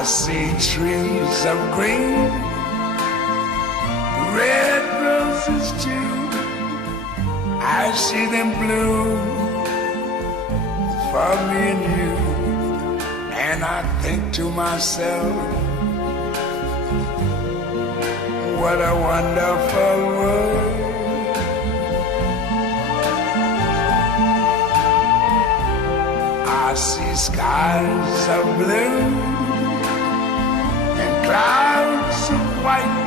I see trees of green, red roses too. I see them bloom for me and you. And I think to myself, what a wonderful world. I see skies of blue and clouds of white,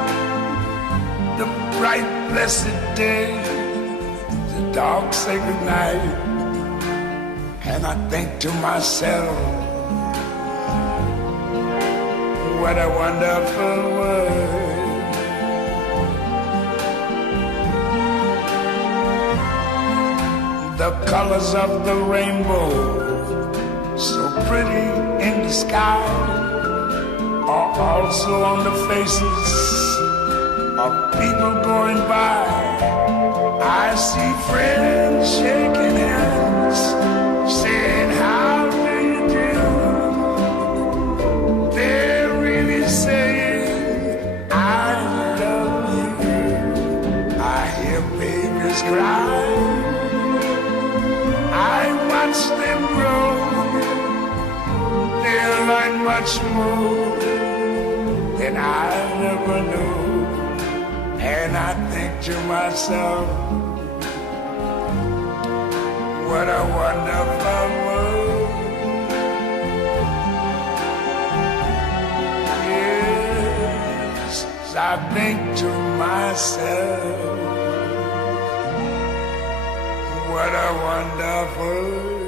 the bright blessed day, the dark sacred night. And I think to myself, what a wonderful world. The colors of the rainbow, so pretty in the sky, are also on the faces of people going by. I see friends shaking hands, saying, how do you do? They're really saying, I love you. I hear babies cry, I watch them grow. They'll learn much more than I never knew. And I think to myself, what a wonderful world. Yes, I think to myself, what a wonderful world.